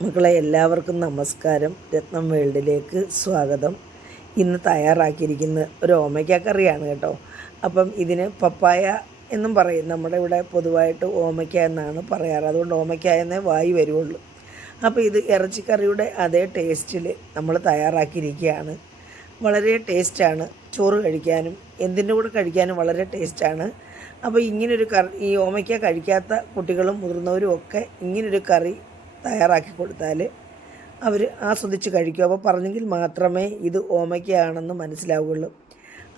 മക്കളെ എല്ലാവർക്കും നമസ്കാരം. രത്നം വേൾഡിലേക്ക് സ്വാഗതം. ഇന്ന് തയ്യാറാക്കിയിരിക്കുന്ന ഒരു ഓമയ്ക്ക കറിയാണ് കേട്ടോ. അപ്പം ഇതിന് പപ്പായ എന്നും പറയും. നമ്മുടെ ഇവിടെ പൊതുവായിട്ട് ഓമയ്ക്ക എന്നാണ് പറയാറ്. അതുകൊണ്ട് ഓമയ്ക്ക എന്നേ വായി വരുള്ളൂ അപ്പോൾ ഇത് ഇറച്ചിക്കറിയുടെ അതേ ടേസ്റ്റിൽ നമ്മൾ തയ്യാറാക്കിയിരിക്കുകയാണ്. വളരെ ടേസ്റ്റാണ്. ചോറ് കഴിക്കാനും എന്തിന്റെ കൂടെ കഴിക്കാനും വളരെ ടേസ്റ്റാണ്. അപ്പോൾ ഇങ്ങനൊരു കറി ഈ ഓമയ്ക്ക കഴിക്കാത്ത കുട്ടികളും മുതിർന്നവരും ഒക്കെ ഇങ്ങനൊരു കറി തയ്യാറാക്കി കൊടുത്താൽ അവർ ആസ്വദിച്ച് കഴിക്കും. അപ്പോൾ പറഞ്ഞെങ്കിൽ മാത്രമേ ഇത് ഓമയ്ക്കാണെന്ന് മനസ്സിലാവുകയുള്ളൂ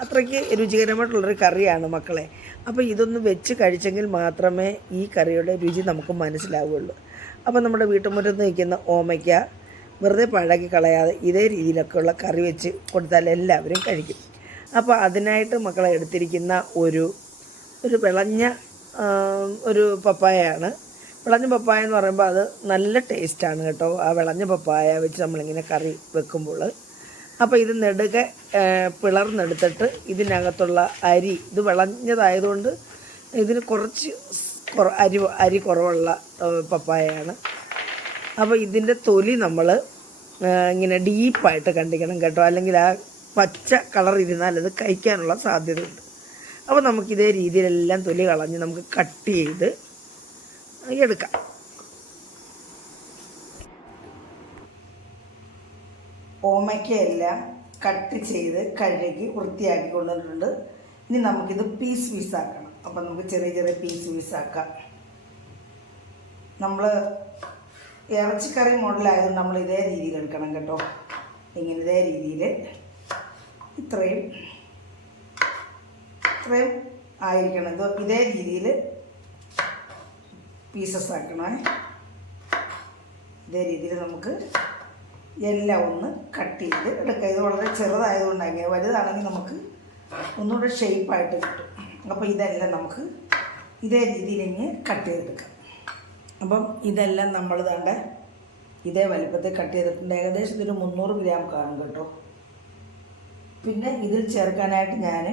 അത്രയ്ക്ക് രുചികരമായിട്ടുള്ളൊരു കറിയാണ് മക്കളെ. അപ്പോൾ ഇതൊന്ന് വെച്ച് കഴിച്ചെങ്കിൽ മാത്രമേ ഈ കറിയുടെ രുചി നമുക്ക് മനസ്സിലാവുകയുള്ളൂ അപ്പോൾ നമ്മുടെ വീട്ടുമുറ്റത്ത് നിൽക്കുന്ന ഓമയ്ക്ക വെറുതെ പഴകി കളയാതെ ഇതേ രീതിയിലൊക്കെയുള്ള കറി വെച്ച് കൊടുത്താൽ എല്ലാവരും കഴിക്കും. അപ്പോൾ അതിനായിട്ട് മക്കളെ എടുത്തിരിക്കുന്ന ഒരു ഒരു വിളഞ്ഞ ഒരു പപ്പായയാണ് വിളഞ്ഞ പപ്പായ എന്ന് പറയുമ്പോൾ അത് നല്ല ടേസ്റ്റാണ് കേട്ടോ. ആ വിളഞ്ഞ പപ്പായ വെച്ച് നമ്മളിങ്ങനെ കറി വെക്കുമ്പോൾ. അപ്പോൾ ഇത് നെടുകെ പിളർന്നെടുത്തിട്ട് ഇതിനകത്തുള്ള അരി ഇത് വിളഞ്ഞതായതുകൊണ്ട് ഇതിന് കുറച്ച് കുറ അരി അരി കുറവുള്ള പപ്പായയാണ്. അപ്പോൾ ഇതിന്റെ തൊലി നമ്മൾ ഇങ്ങനെ ഡീപ്പായിട്ട് കണ്ടിക്കണം കേട്ടോ. അല്ലെങ്കിൽ ആ പച്ച കളർ ഇരുന്നാൽ അത് കഴിക്കാനുള്ള സാധ്യതയുണ്ട്. അപ്പോൾ നമുക്കിതേ രീതിയിലെല്ലാം തൊലി കളഞ്ഞ് നമുക്ക് കട്ട് ചെയ്ത് എടുക്കാം. ഓമയ്ക്കയെല്ലാം കട്ട് ചെയ്ത് കഴുകി വൃത്തിയാക്കി കൊണ്ടുവന്നിട്ടുണ്ട്. ഇനി നമുക്കിത് പീസ് പീസാക്കണം അപ്പം നമുക്ക് ചെറിയ ചെറിയ പീസ് പീസാക്കാം നമ്മൾ ഇറച്ചിക്കറി മോഡലായതുകൊണ്ട് നമ്മൾ ഇതേ രീതിയിൽ എടുക്കണം കേട്ടോ. ഇങ്ങനെ ഇതേ രീതിയിൽ ഇത്രയും ഇത്രയും ആയിരിക്കണം. ഇത് ഇതേ രീതിയിൽ പീസസ് ആക്കണേ. ഇതേ രീതിയിൽ നമുക്ക് എല്ലാം ഒന്ന് കട്ട് ചെയ്ത് എടുക്കാം. ഇത് വളരെ ചെറുതായതുകൊണ്ട് അങ്ങനെ വലുതാണെങ്കിൽ നമുക്ക് ഒന്നുകൂടെ ഷേപ്പായിട്ട് കിട്ടും. അപ്പോൾ ഇതെല്ലാം നമുക്ക് ഇതേ രീതിയിൽ ഇങ്ങനെ കട്ട് ചെയ്തെടുക്കാം. അപ്പം ഇതെല്ലാം നമ്മൾ തണ്ട ഇതേ വലിപ്പത്തിൽ കട്ട് ചെയ്തിട്ടുണ്ട്. ഏകദേശം ഇതൊരു മുന്നൂറ് ഗ്രാം കാണും കേട്ടോ. പിന്നെ ഇതിൽ ചേർക്കാനായിട്ട് ഞാൻ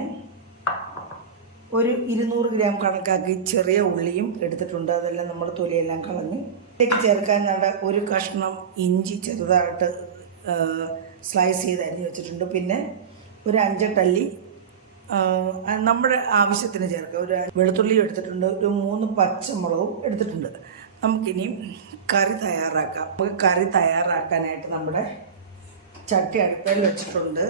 ഒരു ഇരുന്നൂറ് ഗ്രാം കണക്കാക്കി ചെറിയ ഉള്ളിയും എടുത്തിട്ടുണ്ട്. അതെല്ലാം നമ്മൾ തൊലിയെല്ലാം കളഞ്ഞ് ഇതിലേക്ക് ചേർക്കാൻ നമ്മുടെ ഒരു കഷ്ണം ഇഞ്ചി ചെറുതായിട്ട് സ്ലൈസ് ചെയ്ത് അരിഞ്ഞ് വെച്ചിട്ടുണ്ട്. പിന്നെ ഒരു അഞ്ചട്ടല്ലി നമ്മുടെ ആവശ്യത്തിന് ചേർക്കുക ഒരു വെളുത്തുള്ളിയും എടുത്തിട്ടുണ്ട്. ഒരു മൂന്ന് പച്ചമുളകും എടുത്തിട്ടുണ്ട്. നമുക്കിനി കറി തയ്യാറാക്കാം. നമുക്ക് കറി തയ്യാറാക്കാനായിട്ട് നമ്മുടെ ചട്ടി അടുപ്പിൽ വെച്ചിട്ടുണ്ട്.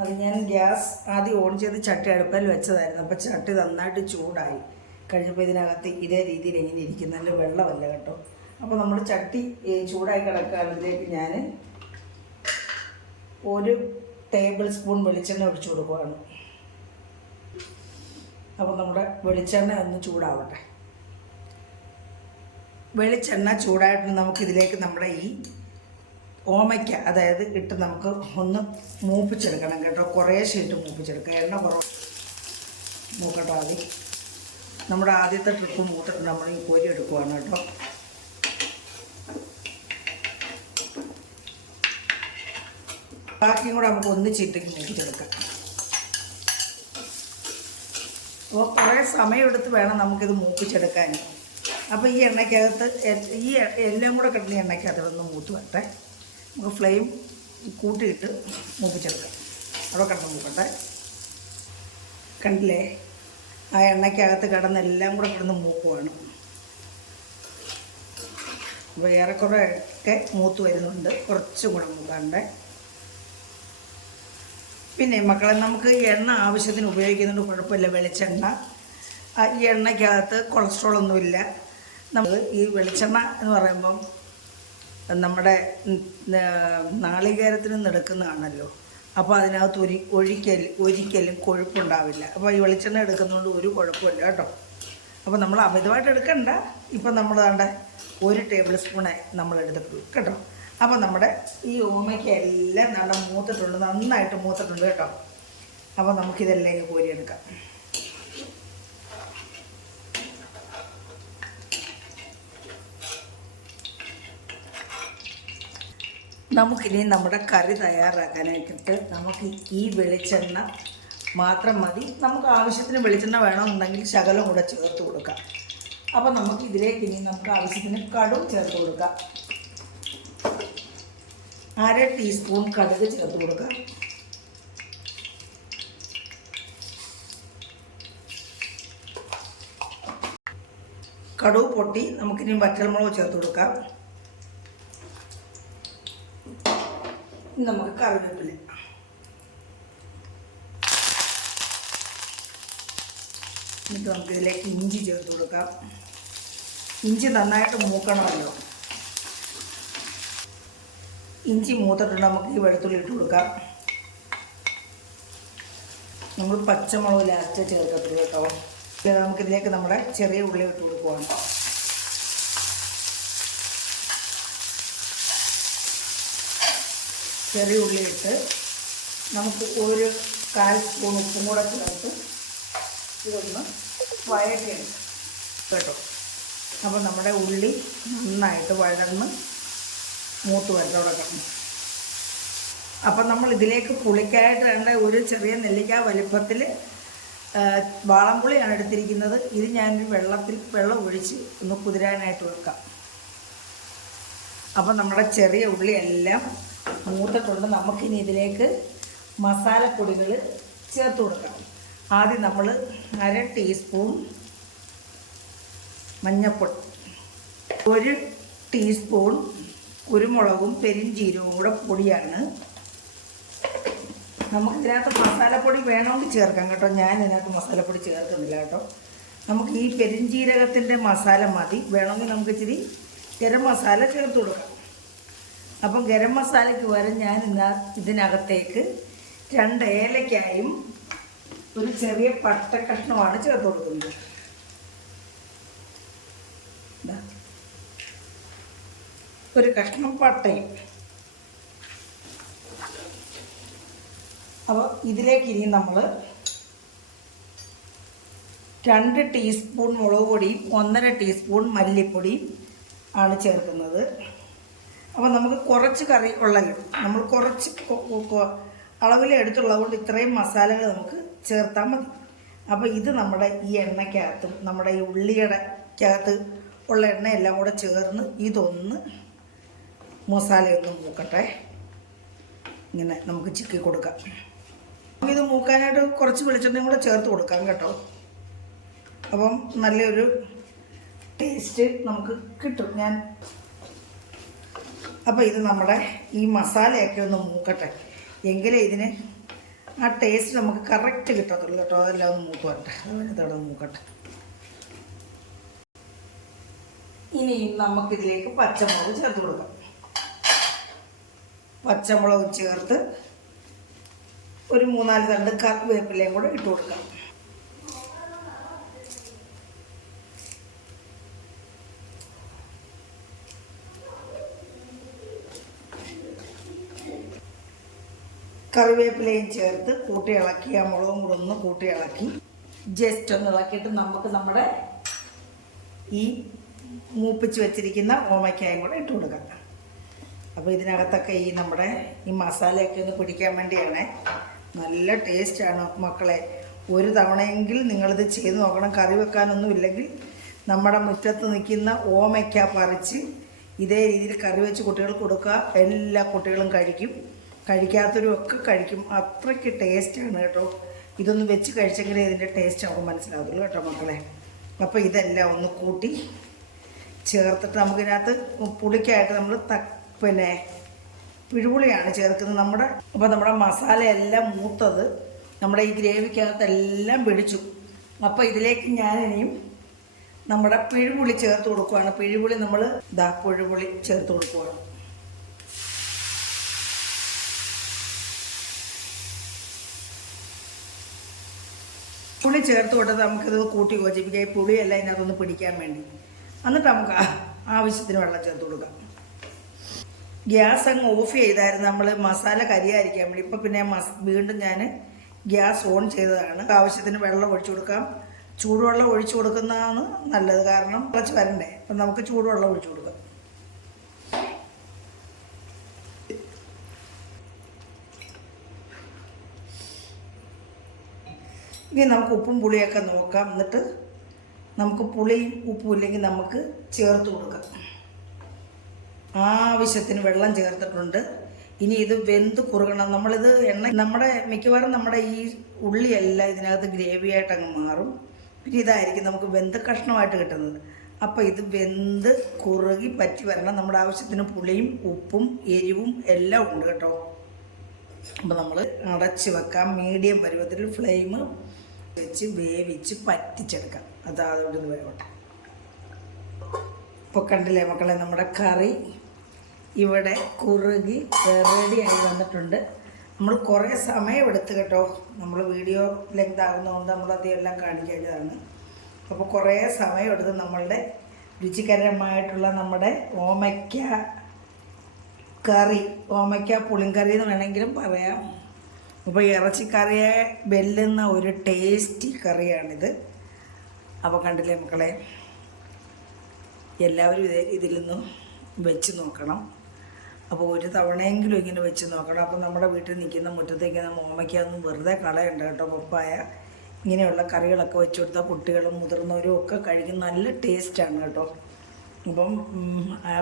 അത് ഞാൻ ഗ്യാസ് ആദ്യം ഓൺ ചെയ്ത് ചട്ടി അടുപ്പിൽ വെച്ചതായിരുന്നു. അപ്പോൾ ചട്ടി നന്നായിട്ട് ചൂടായി. കഴിഞ്ഞപ്പോൾ ഇതിനകത്ത് ഇതേ രീതിയിൽ എങ്ങനെ ഇരിക്കുന്നതിന്റെ വെള്ളമല്ല കേട്ടോ. അപ്പോൾ നമ്മൾ ചട്ടി ചൂടായി കിടക്കാനത്തേക്ക് ഞാൻ ഒരു ടേബിൾ സ്പൂൺ വെളിച്ചെണ്ണ ഒഴിച്ചു കൊടുക്കുകയാണ് അപ്പോൾ നമ്മുടെ വെളിച്ചെണ്ണ ഒന്ന് ചൂടാവട്ടെ. വെളിച്ചെണ്ണ ചൂടായിട്ട് നമുക്കിതിലേക്ക് നമ്മുടെ ഈ ഓമയ്ക്ക അതായത് ഇട്ട് നമുക്ക് ഒന്ന് മൂപ്പിച്ചെടുക്കണം കേട്ടോ. കുറേശ്ശെ ഷീറ്റ് മൂപ്പിച്ചെടുക്കുക എണ്ണ കുറവ് മൂക്കട്ടോ ആദ്യം. നമ്മുടെ ആദ്യത്തെ ട്രിപ്പ് മൂത്തിട്ട് നമ്മൾ ഈ കോരി എടുക്കുവാണ് കേട്ടോ. ബാക്കിയും കൂടെ നമുക്ക് ഒന്ന് ഒന്നിച്ചിട്ടേക്ക് മൂപ്പിച്ചെടുക്കാം. അപ്പോൾ കുറേ സമയമെടുത്ത് വേണം നമുക്കിത് മൂപ്പിച്ചെടുക്കാൻ. അപ്പോൾ ഈ എണ്ണയ്ക്കകത്ത് ഈ എല്ലാം കൂടെ കിട്ടുന്ന എണ്ണയ്ക്കകത്ത് ഒന്ന് മൂത്ത് വരട്ടെ. നമുക്ക് ഫ്ലെയിം കൂട്ടിയിട്ട് മൂപ്പിച്ചെടുക്കാം. അവിടെ കിടന്ന് മൂക്കട്ടെ. കണ്ടില്ലേ? ആ എണ്ണയ്ക്കകത്ത് കിടന്ന് എല്ലാം കൂടെ കിടന്ന് മൂക്കുവാണ്. അപ്പോൾ ഏറെക്കുറെ ഒക്കെ മൂത്ത് വരുന്നുണ്ട്. കുറച്ചും കൂടെ മൂക്കാണ്ട്. പിന്നെ മക്കളെ നമുക്ക് എണ്ണ ആവശ്യത്തിന് ഉപയോഗിക്കുന്നുണ്ട്. കുഴപ്പമില്ല വെളിച്ചെണ്ണ. ഈ എണ്ണയ്ക്കകത്ത് കൊളസ്ട്രോൾ ഒന്നുമില്ല. നമ്മൾ ഈ വെളിച്ചെണ്ണ എന്ന് പറയുമ്പം നമ്മുടെ നാളികേരത്തിന് നടക്കുന്നതാണല്ലോ അപ്പോൾ അതിനകത്ത് ഒരു ഒഴിക്കൽ ഒരിക്കലും കൊഴുപ്പുണ്ടാവില്ല. അപ്പോൾ ഈ വെളിച്ചെണ്ണ എടുക്കുന്നതുകൊണ്ട് ഒരു കുഴപ്പമില്ല കേട്ടോ. അപ്പോൾ നമ്മൾ അമിതമായിട്ട് എടുക്കണ്ട. ഇപ്പം നമ്മൾ വേണ്ട ഒരു ടേബിൾ സ്പൂണെ നമ്മൾ എടുത്തിട്ടുള്ളൂ കേട്ടോ. അപ്പോൾ നമ്മുടെ ഈ ഓമയ്ക്ക് എല്ലാം നല്ല മൂത്തിട്ടുണ്ട്. നന്നായിട്ട് മൂത്തിട്ടുണ്ട് കേട്ടോ. അപ്പോൾ നമുക്കിതെല്ലാം കോരിയെടുക്കാം നമുക്കിനി നമ്മുടെ കറി തയ്യാറാക്കാനായിട്ട് നമുക്ക് ഈ വെളിച്ചെണ്ണ മാത്രം മതി. നമുക്ക് ആവശ്യത്തിന് വെളിച്ചെണ്ണ വേണമെന്നുണ്ടെങ്കിൽ ശകലം കൂടെ ചേർത്ത് കൊടുക്കാം. അപ്പോൾ നമുക്ക് ഇതിലേക്ക് ഇനി നമുക്ക് ആവശ്യത്തിന് കടും ചേർത്ത് കൊടുക്കാം. അര ടീസ്പൂൺ കടുക് ചേർത്ത് കൊടുക്കാം. കടുക് പൊട്ടി നമുക്കിനി വറ്റൽമുളക് ചേർത്ത് കൊടുക്കാം. നമുക്ക് കറിവേപ്പില. എന്നിട്ട് നമുക്ക് ഇതിലേക്ക് ഇഞ്ചി ചേർത്ത് കൊടുക്കാം. ഇഞ്ചി നന്നായിട്ട് മൂക്കണമല്ലോ. ഇഞ്ചി മൂത്തിട്ടുണ്ട് നമുക്ക് ഈ വെളുത്തുള്ളി ഇട്ട് കൊടുക്കാം. നമ്മൾ പച്ചമുളക് ലാസ്റ്റ് ചേർക്കത്തില്ല കേട്ടോ. നമുക്കിതിലേക്ക് നമ്മുടെ ചെറിയ ഉള്ളി ഇട്ട് കൊടുക്കുവാണ്. ചെറിയ ഉള്ളി ഇട്ട് നമുക്ക് ഒരു കാൽ സ്പൂൺ ഉപ്പും കൂടെ ചേർത്ത് ഇതൊന്ന് വഴറ്റിയെടുക്കും കേട്ടോ? അപ്പോൾ നമ്മുടെ ഉള്ളി നന്നായിട്ട് വഴന്ന് മൂത്ത് വരണം തുടങ്ങണം അപ്പം നമ്മൾ ഇതിലേക്ക് പുളിക്കായിട്ട് വേണ്ട ഒരു ചെറിയ നെല്ലിക്ക വലിപ്പത്തിൽ വാളംപുളിയാണ് എടുത്തിരിക്കുന്നത്. ഇത് ഞാൻ വെള്ളത്തിൽ വെള്ളം ഒഴിച്ച് ഒന്ന് കുതിരാനായിട്ട് വെക്കാം. അപ്പം നമ്മുടെ ചെറിയ ഉള്ളി എല്ലാം മൂത്തിട്ടുണ്ട് നമുക്കിനി ഇതിലേക്ക് മസാലപ്പൊടികൾ ചേർത്ത് കൊടുക്കാം ആദ്യം നമ്മൾ അര ടീസ്പൂൺ മഞ്ഞൾപ്പൊടി ഒരു ടീസ്പൂൺ കുരുമുളകും പെരിഞ്ചീരവും കൂടെ പൊടിയാണ്. നമുക്ക് ഇതിനകത്ത് മസാലപ്പൊടി വേണമെങ്കിൽ ചേർക്കാം കേട്ടോ. ഞാൻ ഇതിനകത്ത് മസാലപ്പൊടി ചേർക്കുന്നില്ല കേട്ടോ. നമുക്ക് ഈ പെരിഞ്ചീരകത്തിന്റെ മസാല മതി. വേണമെങ്കിൽ നമുക്ക് ഇച്ചിരി ഗരം മസാല ചേർത്ത് കൊടുക്കാം. അപ്പം ഗരം മസാലയ്ക്ക് പകരം ഞാൻ ഇന്ന് ഇതിനകത്തേക്ക് രണ്ട് ഏലക്കായും ഒരു ചെറിയ പട്ട കഷ്ണമാണ് ചേർത്ത് കൊടുക്കുന്നത്. ഒരു കഷ്ണം പട്ടയും. അപ്പോൾ ഇതിലേക്ക് ഇനി നമ്മൾ രണ്ട് ടീസ്പൂൺ മുളക് പൊടിയും ഒന്നര ടീസ്പൂൺ മല്ലിപ്പൊടിയും ആണ് ചേർക്കുന്നത്. അപ്പോൾ നമുക്ക് കുറച്ച് കറി ഉള്ളല്ലോ നമ്മൾ കുറച്ച് അളവിൽ എടുത്തുള്ളത് കൊണ്ട് ഇത്രയും മസാലകൾ നമുക്ക് ചേർത്താൽ മതി. അപ്പോൾ ഇത് നമ്മുടെ ഈ എണ്ണയ്ക്കകത്തും നമ്മുടെ ഈ ഉള്ളിയുടെ അകത്ത് ഉള്ള എണ്ണയെല്ലാം കൂടെ ചേർന്ന് ഇതൊന്ന് മസാലയൊന്ന് മൂക്കട്ടെ. ഇങ്ങനെ നമുക്ക് ചിക്കി കൊടുക്കാം. നമുക്ക് ഇത് മൂക്കാനായിട്ട് കുറച്ച് വെളിച്ചെണ്ണയും കൂടെ ചേർത്ത് കൊടുക്കാം കേട്ടോ. അപ്പം നല്ലൊരു ടേസ്റ്റ് നമുക്ക് കിട്ടും. ഞാൻ അപ്പോൾ ഇത് നമ്മുടെ ഈ മസാലയൊക്കെ ഒന്ന് മൂക്കട്ടെ. എങ്കിലേ ഇതിന് ആ ടേസ്റ്റ് നമുക്ക് കറക്റ്റ് കിട്ടത്തുള്ളൂ കേട്ടോ. അതെല്ലാം ഒന്ന് മൂത്ത് വരട്ടെ അതിനകത്തോടെ മൂക്കട്ടെ. ഇനി നമുക്കിതിലേക്ക് പച്ചമുളക് ചേർത്ത് കൊടുക്കാം. പച്ചമുളക് ചേർത്ത് ഒരു മൂന്നാൽ തണ്ട് കറിവേപ്പിലയും കൂടെ ഇട്ട് കൊടുക്കാം. കറിവേപ്പിലയും ചേർത്ത് കൂട്ടി ഇളക്കി ആ മുളകും കൂടെ ഒന്ന് കൂട്ടി ഇളക്കി. ജസ്റ്റ് ഒന്ന് ഇളക്കിയിട്ട് നമുക്ക് നമ്മുടെ ഈ മൂപ്പിച്ച് വെച്ചിരിക്കുന്ന ഓമയ്ക്കായും കൂടെ ഇട്ട് കൊടുക്കാം. അപ്പോൾ ഇതിനകത്തൊക്കെ ഈ നമ്മുടെ ഈ മസാലയൊക്കെ ഒന്ന് പിടിക്കാൻ വേണ്ടിയാണ്. നല്ല ടേസ്റ്റാണ് മക്കളെ. ഒരു തവണയെങ്കിൽ നിങ്ങളിത് ചെയ്ത് നോക്കണം. കറി വെക്കാനൊന്നും ഇല്ലെങ്കിൽ നമ്മുടെ മുറ്റത്ത് നിൽക്കുന്ന ഓമയ്ക്ക പറിച്ച് ഇതേ രീതിയിൽ കറി വെച്ച് കുട്ടികൾക്ക് കൊടുക്കുക. എല്ലാ കുട്ടികളും കഴിക്കും. കഴിക്കാത്തവരും ഒക്കെ കഴിക്കും. അത്രയ്ക്ക് ടേസ്റ്റാണ് കേട്ടോ. ഇതൊന്ന് വെച്ച് കഴിച്ചെങ്കിലേ ഇതിന്റെ ടേസ്റ്റ് നമുക്ക് മനസ്സിലാവുള്ളൂ കേട്ടോ മക്കളെ. അപ്പോൾ ഇതെല്ലാം ഒന്ന് കൂട്ടി ചേർത്തിട്ട് നമുക്കിതിനകത്ത് പുളിക്കായിട്ട് നമ്മൾ ത പിന്നെ പിഴുപുളിയാണ് ചേർക്കുന്നത്. നമ്മുടെ അപ്പോൾ നമ്മുടെ മസാലയെല്ലാം മൂത്തത് നമ്മുടെ ഈ ഗ്രേവിക്കകത്തെല്ലാം പിടിച്ചു. അപ്പോൾ ഇതിലേക്ക് ഞാനിനിയും നമ്മുടെ പിഴുപുളി ചേർത്ത് കൊടുക്കുവാണ്. പിഴുപുളി നമ്മൾ ദാ പുഴുപുളി ചേർത്ത് കൊടുക്കുവാണ്. പുളി ചേർത്ത് കൊടുത്ത് നമുക്കിത് കൂട്ടി യോജിപ്പിക്കാം. ഈ പുളിയെല്ലാം ഇതിനകത്തൊന്ന് പിടിക്കാൻ വേണ്ടി. എന്നിട്ട് നമുക്ക് ആവശ്യത്തിന് വെള്ളം ചേർത്ത് കൊടുക്കാം. ഗ്യാസ് അങ്ങ് ഓഫ് ചെയ്തായിരുന്നു നമ്മൾ മസാല കരിയായിരിക്കാൻ വേണ്ടി. ഇപ്പം പിന്നെ മസ് വീണ്ടും ഞാൻ ഗ്യാസ് ഓൺ ചെയ്തതാണ്. ആവശ്യത്തിന് വെള്ളം ഒഴിച്ചു കൊടുക്കാം. ചൂടുവെള്ളം ഒഴിച്ചു കൊടുക്കുന്നതാണ് നല്ലത്. കാരണം കുറച്ച് വരണ്ടേ. അപ്പം നമുക്ക് ചൂടുവെള്ളം ഒഴിച്ചു കൊടുക്കാം. ഇനി നമുക്ക് ഉപ്പും പുളിയൊക്കെ നോക്കാം. എന്നിട്ട് നമുക്ക് പുളിയും ഉപ്പും ഇല്ലെങ്കിൽ നമുക്ക് ചേർത്ത് കൊടുക്കാം. ആവശ്യത്തിന് വെള്ളം ചേർത്തിട്ടുണ്ട്. ഇനി ഇത് വെന്ത് കുറുകണം. നമ്മളിത് എണ്ണ നമ്മുടെ മിക്കവാറും നമ്മുടെ ഈ ഉള്ളിയെല്ലാം ഇതിനകത്ത് ഗ്രേവി ആയിട്ട് അങ്ങ് മാറും. പിന്നെ ഇതായിരിക്കും നമുക്ക് വെന്ത് കഷ്ണമായിട്ട് കിട്ടുന്നത്. അപ്പോൾ ഇത് വെന്ത് കുറുകി പറ്റി വരണം. നമ്മുടെ ആവശ്യത്തിന് പുളിയും ഉപ്പും എരിവും എല്ലാം ഉണ്ട് കേട്ടോ. അപ്പോൾ നമ്മൾ അടച്ച് വെക്കാം. മീഡിയം പരുവത്തിൽ ഫ്ലെയിം വെച്ച് വേവിച്ച് പറ്റിച്ചെടുക്കാം അത് അതുകൊണ്ട് ഒന്ന് വേവട്ടെ. ഇപ്പോൾ കണ്ടില്ലേ മക്കളെ നമ്മുടെ കറി ഇവിടെ കുറുകി റെഡിയായി വന്നിട്ടുണ്ട്. നമ്മൾ കുറേ സമയം എടുത്ത് കേട്ടോ. നമ്മൾ വീഡിയോ ലെങ്ത് ആകുന്നതുകൊണ്ട് നമ്മൾ അതെല്ലാം കാണിക്കേണ്ടതാണ് അപ്പോൾ കുറേ സമയം എടുത്ത് നമ്മളുടെ രുചികരമായിട്ടുള്ള നമ്മുടെ ഓമയ്ക്ക കറി ഓമയ്ക്ക പുളിങ്കറി എന്ന് വേണമെങ്കിലും പറയാം. അപ്പോൾ ഇറച്ചിക്കറിയെ വെല്ലുന്ന ഒരു ടേസ്റ്റി കറിയാണിത്. അപ്പോൾ കണ്ടില്ലേ മക്കളെ? എല്ലാവരും ഇതേ ഇതിൽ നിന്നും വെച്ച് നോക്കണം. അപ്പോൾ ഒരു തവണയെങ്കിലും ഇങ്ങനെ വെച്ച് നോക്കണം. അപ്പോൾ നമ്മുടെ വീട്ടിൽ നിൽക്കുന്ന മുറ്റത്തേക്ക് നമ്മൾ ഓമയ്ക്കൊന്നും വെറുതെ കളയണ്ട കേട്ടോ പപ്പായ. ഇങ്ങനെയുള്ള കറികളൊക്കെ വെച്ച് കൊടുത്താൽ കുട്ടികളും മുതിർന്നവരും ഒക്കെ കഴിക്കുന്ന നല്ല ടേസ്റ്റാണ് കേട്ടോ. അപ്പം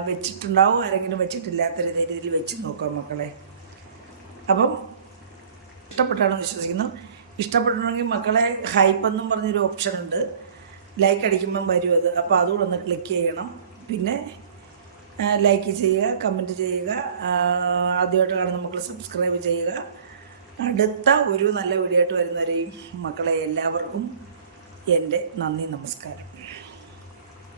വെച്ചിട്ടുണ്ടാവും? ആരെങ്കിലും വെച്ചിട്ടില്ലാത്ത രീതിയിൽ വെച്ച് നോക്കാം മക്കളെ. അപ്പം ഇഷ്ടപ്പെട്ടാണെന്ന് വിശ്വസിക്കുന്നു. ഇഷ്ടപ്പെട്ടിട്ടുണ്ടെങ്കിൽ മക്കളെ ഹൈപ്പ് എന്നും പറഞ്ഞൊരു ഓപ്ഷൻ ഉണ്ട്. ലൈക്ക് അടിക്കുമ്പം വരും അത്. അപ്പോൾ അതുകൂടെ ഒന്ന് ക്ലിക്ക് ചെയ്യണം. പിന്നെ ലൈക്ക് ചെയ്യുക കമന്റ് ചെയ്യുക ആദ്യമായിട്ട് കാണുന്ന മക്കൾ സബ്സ്ക്രൈബ് ചെയ്യുക. അടുത്ത ഒരു നല്ല വീഡിയോ ആയിട്ട് വരുന്നവരെയും മക്കളെ എല്ലാവർക്കും എന്റെ നന്ദി നമസ്കാരം.